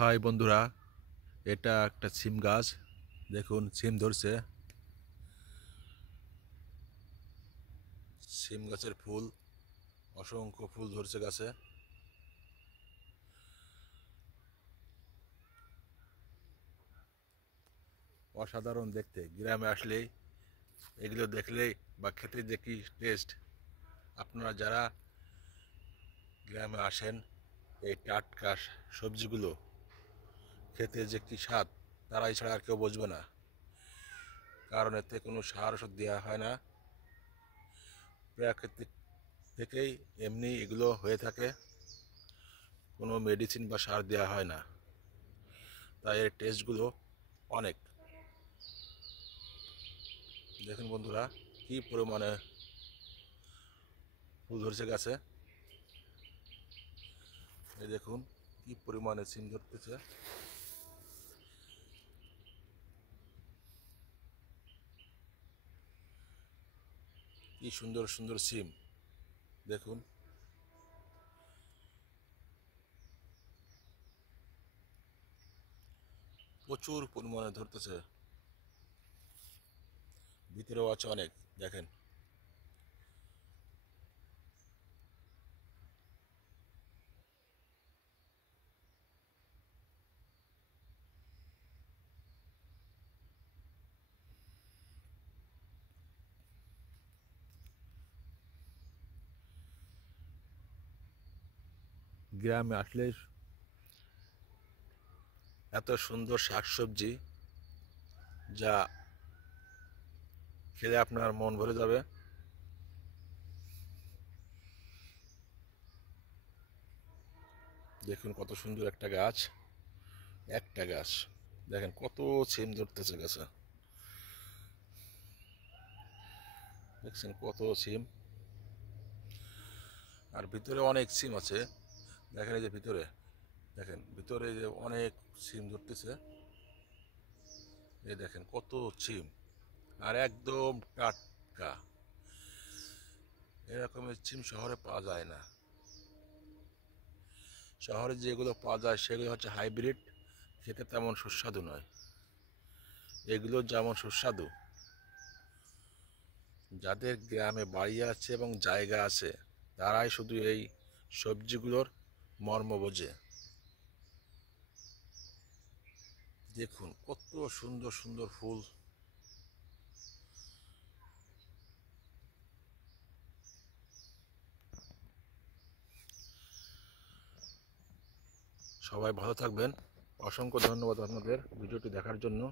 High বন্ধুরা, এটা একটা সিম গাছ। দেখুন সিম ধরছে। সিম গাছের ফুল, অসংখ্য ফুল ধরছে গাছে। অসাধারণ দেখতে। গ্রামে আসলেই এগুলো দেখলেই বা খেতে যে কি টেস্ট। আপনারা যারা গ্রামে আসেন, এই টাটকা সবজিগুলো খেতে যে কি স্বাদ, তারাই ছাড়া আর কেউ বুঝবে না। কারণ এতে কোনো সার ওষুধ দেওয়া হয় না, প্রাকৃতিক থেকেই এমনি এগুলো হয়ে থাকে। কোনো মেডিসিন বা সার দেওয়া হয় না, তাই এর টেস্টগুলো অনেক। দেখুন বন্ধুরা, কি পরিমাণে ফুল ধরছে গাছে। এই দেখুন কি পরিমাণে সিম ধরতেছে। কি সুন্দর সুন্দর সিম দেখুন। প্রচুর পরিমাণে ধরতেছে, ভিতরেও আছে অনেক। দেখেন গ্রামে আসলে এত সুন্দর শাকসবজি, যা খেলে আপনার মন ভরে যাবে। দেখুন কত সুন্দর একটা গাছ, একটা গাছ। দেখেন কত সিম ধরতেছে গাছে। দেখছেন কত সিম, আর ভিতরে অনেক সিম আছে। দেখেন এই যে ভিতরে, দেখেন ভিতরে যে অনেক সিম ধরতেছে। এই দেখেন কত সিম, আর একদম টাটকা। এরকমের সিম শহরে পাওয়া যায় না। শহরে যেগুলো পাওয়া যায় সেগুলো হচ্ছে হাইব্রিড, খেতে তেমন সুস্বাদু নয়। এগুলো যেমন সুস্বাদু, যাদের গ্রামে বাড়ি আছে এবং জায়গা আছে, তারাই শুধু এই সবজিগুলোর মর্ম বোঝে। দেখুন কত সুন্দর সুন্দর ফুল। সবাই ভালো থাকবেন। অসংখ্য ধন্যবাদ আপনাদের ভিডিওটি দেখার জন্য।